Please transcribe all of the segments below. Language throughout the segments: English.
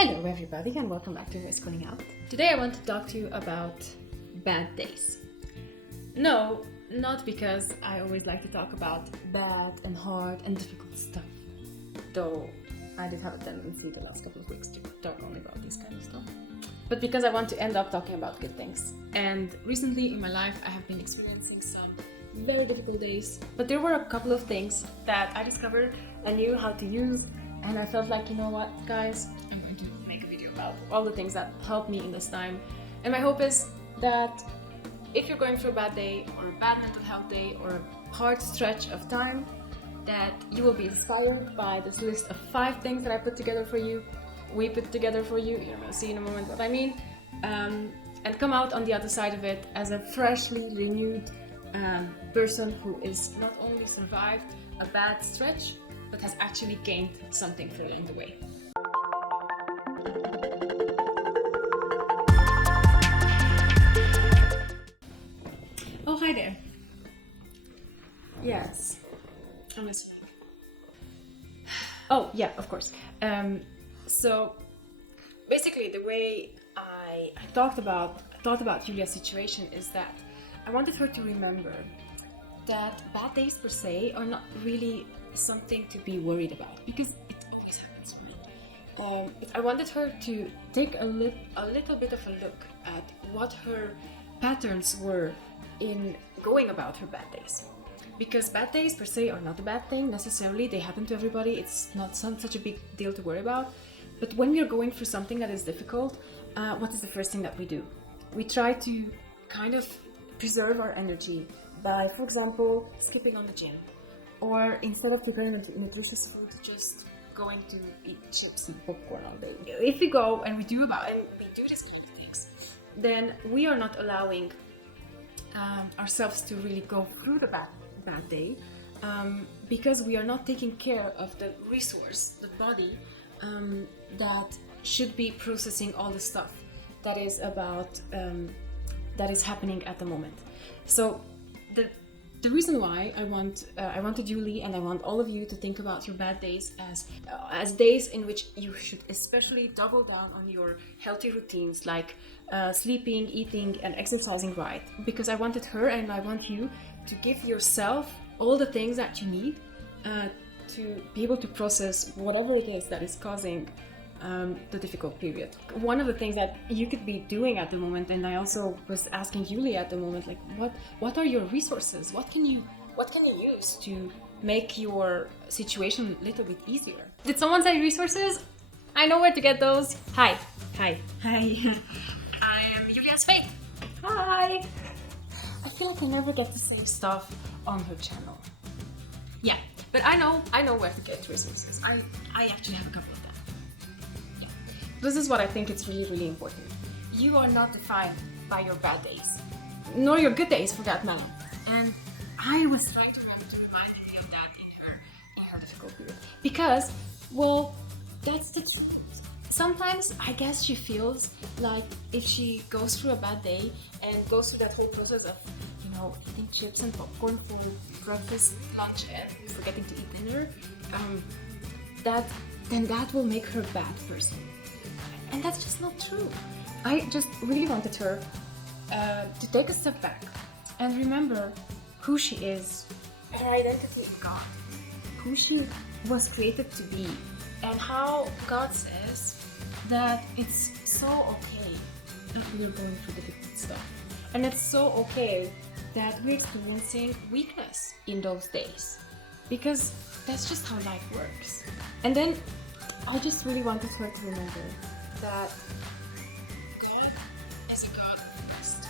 Hello everybody and welcome back to Voice Calling Out. Today I want to talk to you about bad days. No, not because I always like to talk about bad and hard and difficult stuff. Though I did have a tendency the last couple of weeks to talk only about this kind of stuff. But because I want to end up talking about good things. And recently in my life I have been experiencing some very difficult days. But there were a couple of things that I discovered I knew how to use. And I felt like, you know what, guys, I'm going to make a video about all the things that helped me in this time. And my hope is that if you're going through a bad day or a bad mental health day or a hard stretch of time, that you will be inspired by this list of 5 things that I put together for you. We put together for you. You're going to see in a moment what I mean. And come out on the other side of it as a freshly renewed person who is not only survived a bad stretch, but has actually gained something along the way. Oh, hi there. Yes. I'm listening. Oh, yeah, of course. So basically the way I thought about Julia's situation is that I wanted her to remember that bad days per se are not really something to be worried about, because it always happens to me. I wanted her to take a little bit of a look at what her patterns were in going about her bad days. Because bad days per se are not a bad thing necessarily, they happen to everybody, it's not such a big deal to worry about. But when we're going through something that is difficult, what is the first thing that we do? We try to kind of preserve our energy by, for example, skipping on the gym, or instead of preparing nutritious food, just going to eat chips and popcorn all day. If we go and we do this kind of things, then we are not allowing ourselves to really go through the bad day, because we are not taking care of the resource, the body, that should be processing all the stuff that is that is happening at the moment. So the reason why I wanted Julie and I want all of you to think about your bad days as days in which you should especially double down on your healthy routines, like sleeping, eating, and exercising right. Because I wanted her and I want you to give yourself all the things that you need to be able to process whatever it is that is causing the difficult period. One of the things that you could be doing at the moment, and I also was asking Julie at the moment, like what are your resources? What can you use to make your situation a little bit easier? Did someone say resources? I know where to get those. Hi. I am Julia's Faith. Hi. I feel like I never get to say stuff on her channel. Yeah, but I know where to get resources. I actually have a couple of them. This is what I think it's really, really important. You are not defined by your bad days, nor your good days for that matter. And I was trying to remember to remind Julie of that in her difficult period. Because, well, that's sometimes I guess she feels like if she goes through a bad day and goes through that whole process of, eating chips and popcorn for breakfast, lunch, and forgetting to eat dinner, that will make her a bad person. And that's just not true. I just really wanted her to take a step back and remember who she is, her identity in God, who she was created to be, and how God says that it's so okay that we're going through the difficult stuff. And it's so okay that we're experiencing weakness in those days, because that's just how life works. And then I just really wanted her to remember that God is a God first.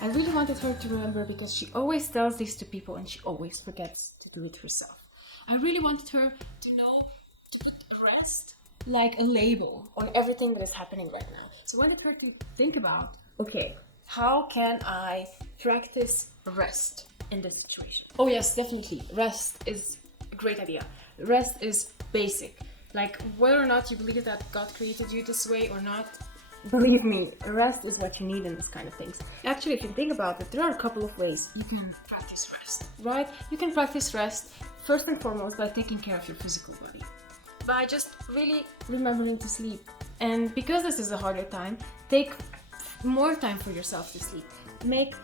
I really wanted her to remember, because she always tells this to people and she always forgets to do it herself. I really wanted her to know to put rest like a label on everything that is happening right now. So I wanted her to think about, okay, how can I practice rest in this situation? Oh yes, definitely. Rest is a great idea. Rest is basic. Like, whether or not you believe that God created you this way or not, believe me, rest is what you need in this kind of things. Actually, if you think about it, there are a couple of ways you can practice rest, right? You can practice rest first and foremost by taking care of your physical body. By just really remembering to sleep And because this is a harder time, take more time for yourself to sleep. Make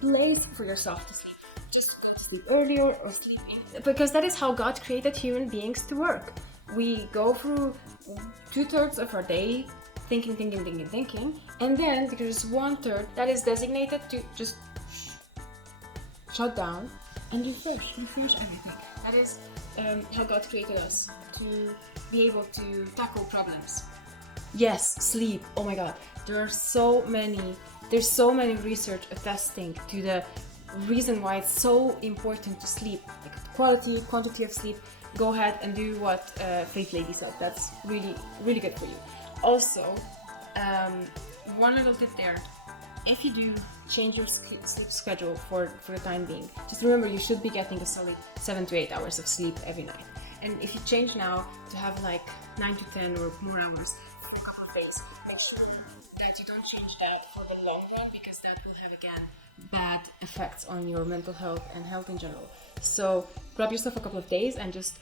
place for yourself to sleep. Just go to sleep earlier or sleep in. Because that is how God created human beings to work. We go through 2/3 of our day thinking, and then there's 1/3 that is designated to just shut down and refresh everything. That is how God created us, to be able to tackle problems. Yes, sleep. Oh my God, there's so many research attesting to the reason why it's so important to sleep, like quality, quantity of sleep. Go ahead and do what FaithLady said. That's really good for you. Also, one little tip there: if you do change your sleep schedule for the time being, just remember you should be getting a solid 7 to 8 hours of sleep every night. And if you change now to have like 9 to 10 or more hours for a couple of days, make sure that you don't change that for the long run, because that will have again bad effects on your mental health and health in general. So grab yourself a couple of days and just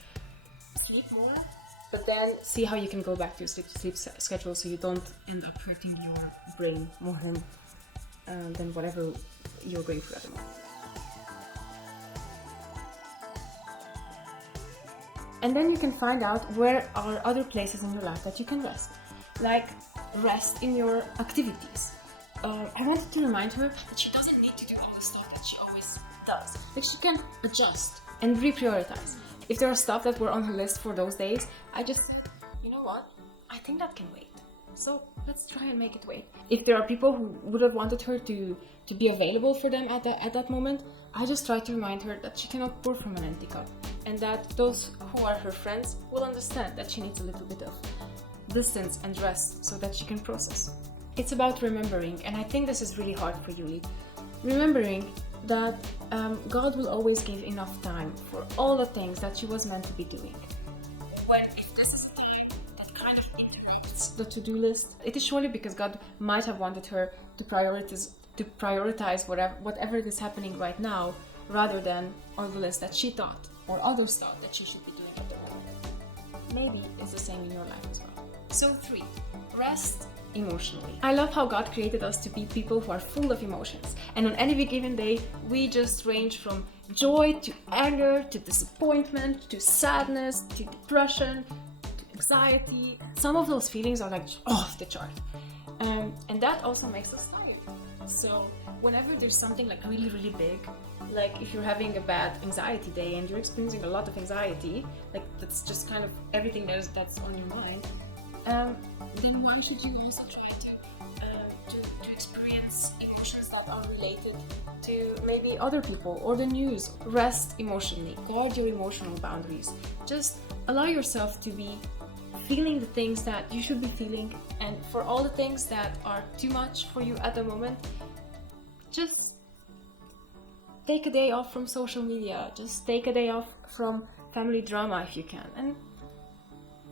sleep more, but then see how you can go back to your sleep schedule so you don't end up hurting your brain more than whatever you're going through at the moment. And then you can find out where are other places in your life that you can rest. Like rest in your activities. I wanted to remind her that she doesn't need to do all the stuff that she always does. Like she can adjust and reprioritize. If there are stuff that were on her list for those days, I just said, you know what? I think that can wait. So let's try and make it wait. If there are people who would have wanted her to be available for them at that moment, I just try to remind her that she cannot pour from an empty cup, and that those who are her friends will understand that she needs a little bit of distance and rest so that she can process. It's about remembering, and I think this is really hard for Yuli. Remembering that God will always give enough time for all the things that she was meant to be doing. If this is a day that kind of interrupts the to-do list, it is surely because God might have wanted her to prioritize whatever is happening right now, rather than on the list that she thought or others thought that she should be doing at the moment. Maybe it's the same in your life as well. So 3, rest emotionally. I love how God created us to be people who are full of emotions, and on any given day we just range from joy to anger to disappointment to sadness to depression to anxiety. Some of those feelings are like off the chart, and that also makes us tired. So whenever there's something like really big, like if you're having a bad anxiety day and you're experiencing a lot of anxiety, like that's just kind of everything that's on your mind, then why should you also try to experience emotions that are related to maybe other people or the news? Rest emotionally, guard your emotional boundaries. Just allow yourself to be feeling the things that you should be feeling, and for all the things that are too much for you at the moment, just take a day off from social media, just take a day off from family drama if you can, and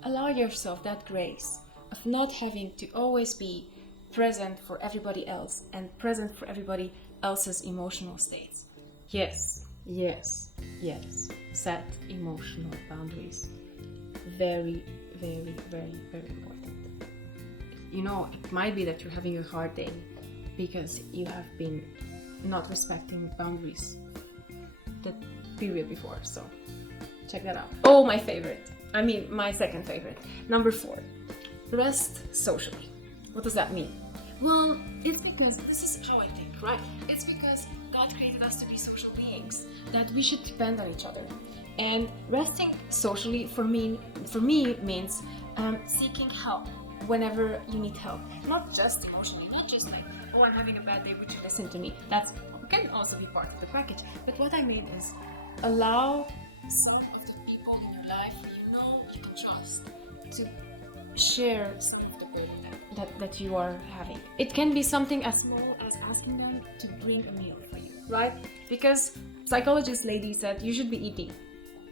allow yourself that grace of not having to always be present for everybody else and present for everybody else's emotional states. Yes. Set emotional boundaries. Very important. You know, it might be that you're having a hard day because you have been not respecting boundaries the period before, so check that out. Oh, my second favorite, number 4, rest socially. What does that mean? Well, it's because this is how I think, right? It's because God created us to be social beings, that we should depend on each other. And resting socially for me means seeking help whenever you need help. Not just emotionally, not just like, oh, I'm having a bad day, would you listen to me? That can also be part of the package. But what I mean is allow some of the people in your life who you know you can trust to share some of the burden that you are having. It can be something as small as asking them to bring a meal for you, right? Because psychologist lady said you should be eating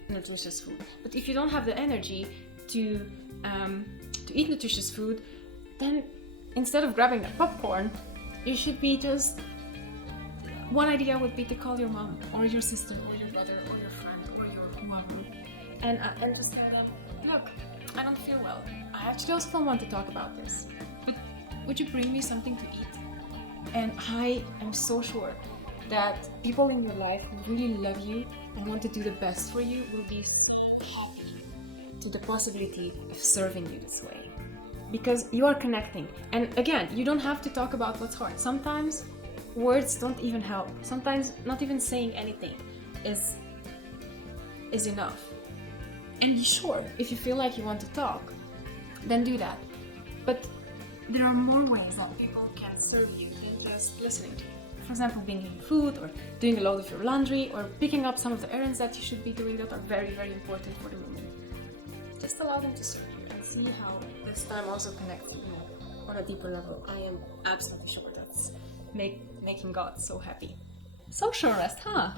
nutritious food. But if you don't have the energy to eat nutritious food, then instead of grabbing that popcorn, you should be just... One idea would be to call your mom or your sister or your brother or your friend or your whoever and just tell them, look, I don't feel well. I actually also don't want to talk about this, but would you bring me something to eat? And I am so sure that people in your life who really love you and want to do the best for you will be happy to the possibility of serving you this way. Because you are connecting. And again, you don't have to talk about what's hard. Sometimes words don't even help. Sometimes not even saying anything is enough. And sure, if you feel like you want to talk, then do that. But there are more ways that people can serve you than just listening to you. For example, bringing food, or doing a load of your laundry, or picking up some of the errands that you should be doing that are very, very important for the moment. Just allow them to serve you and see how this time also connects you on a deeper level. I am absolutely sure that's making God so happy. Social rest, huh?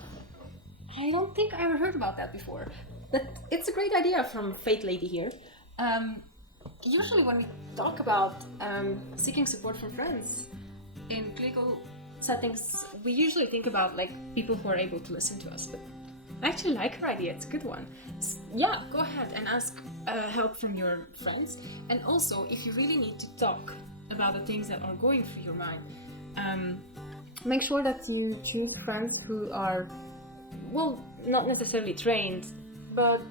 I don't think I ever heard about that before, but it's a great idea from FaithLady here. Usually when we talk about seeking support from friends in clinical settings, we usually think about like people who are able to listen to us, but I actually like her idea. It's a good one. Yeah, go ahead and ask help from your friends. And also, if you really need to talk about the things that are going through your mind, make sure that you choose friends who are, well, not necessarily trained, but,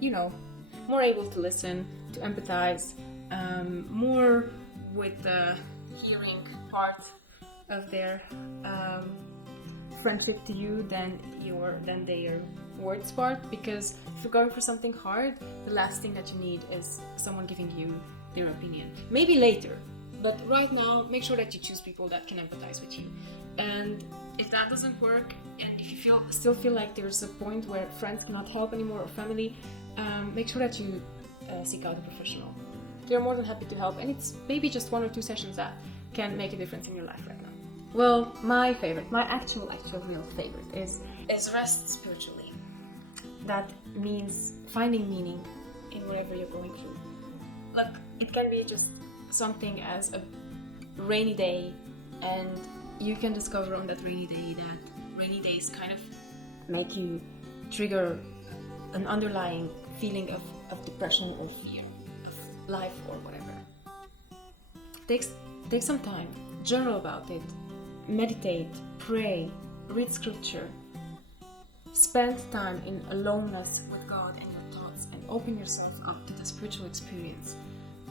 you know, more able to listen, to empathize, more with the hearing part of their friendship to you than their words part. Because if you're going for something hard, the last thing that you need is someone giving you their opinion. Maybe later, but right now, make sure that you choose people that can empathize with you. And if that doesn't work, and if you still feel like there's a point where friends cannot help anymore, or family, make sure that you seek out a professional. They're more than happy to help, and it's maybe just 1 or 2 sessions that can make a difference in your life right now. Well, my favorite, my actual real favorite is rest spiritually. That means finding meaning in whatever you're going through. Look, it can be just something as a rainy day, and you can discover on that rainy day that rainy days kind of make you trigger an underlying feeling of depression or fear of life or whatever. Take some time, journal about it, meditate, pray, read scripture, spend time in aloneness with God and your thoughts, and open yourself up to the spiritual experience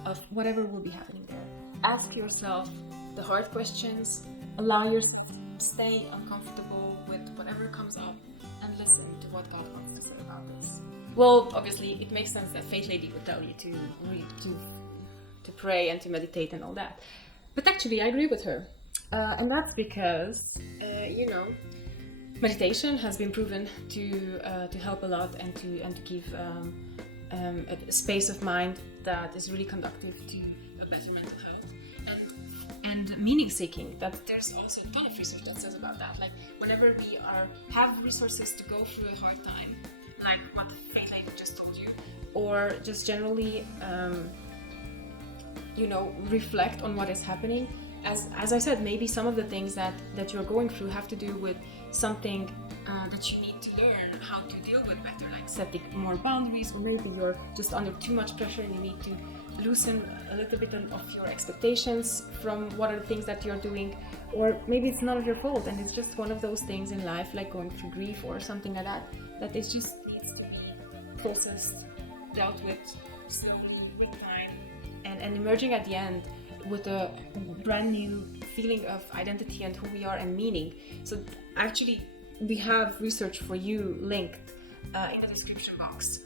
of whatever will be happening there. Ask yourself the hard questions, allow yourself to stay uncomfortable with whatever comes up, and listen to what God wants to say about this. Well, obviously, it makes sense that FaithLady would tell you to read, to pray and to meditate and all that. But actually, I agree with her. And that's because, meditation has been proven to help a lot and to give a space of mind that is really conductive to a better mental health. And meaning seeking, that there's also a ton of research that says about that. Like whenever we have resources to go through a hard time, like what FaithLady just told you, or just generally reflect on what is happening. As I said, maybe some of the things that you're going through have to do with something that you need to learn how to deal with better, like setting more boundaries, or maybe you're just under too much pressure and you need to loosen a little bit of your expectations from what are the things that you're doing. Or maybe it's none of your fault and it's just one of those things in life, like going through grief or something like that, that it just needs to be processed, dealt with slowly with time, and emerging at the end with a brand new feeling of identity and who we are and meaning. So actually we have research for you linked in the description box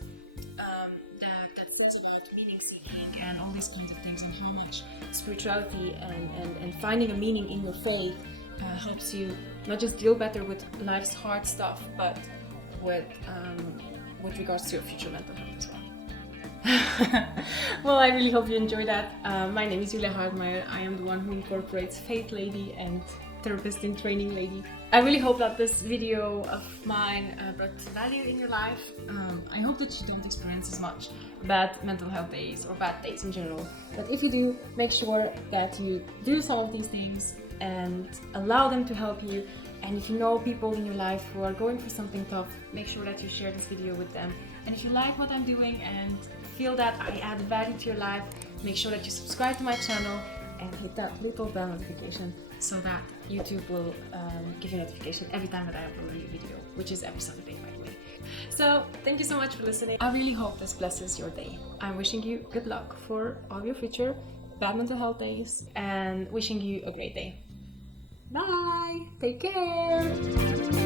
that says about meaning seeking and all these kinds of things, and how much spirituality and finding a meaning in your faith helps you not just deal better with life's hard stuff, but with regards to your future mental health as well. Well, I really hope you enjoyed that. My name is Julia Hardmeyer. I am the one who incorporates FaithLady and TherapistInTrainingLady. I really hope that this video of mine brought value in your life. I hope that you don't experience as much bad mental health days or bad days in general. But if you do, make sure that you do some of these things and allow them to help you. And if you know people in your life who are going through something tough, make sure that you share this video with them. And if you like what I'm doing and feel that I add value to your life, make sure that you subscribe to my channel and hit that little bell notification so that YouTube will give you a notification every time that I upload a new video, which is episode a day, by the way. So thank you so much for listening. I really hope this blesses your day. I'm wishing you good luck for all your future bad mental health days and wishing you a great day. Bye! Take care!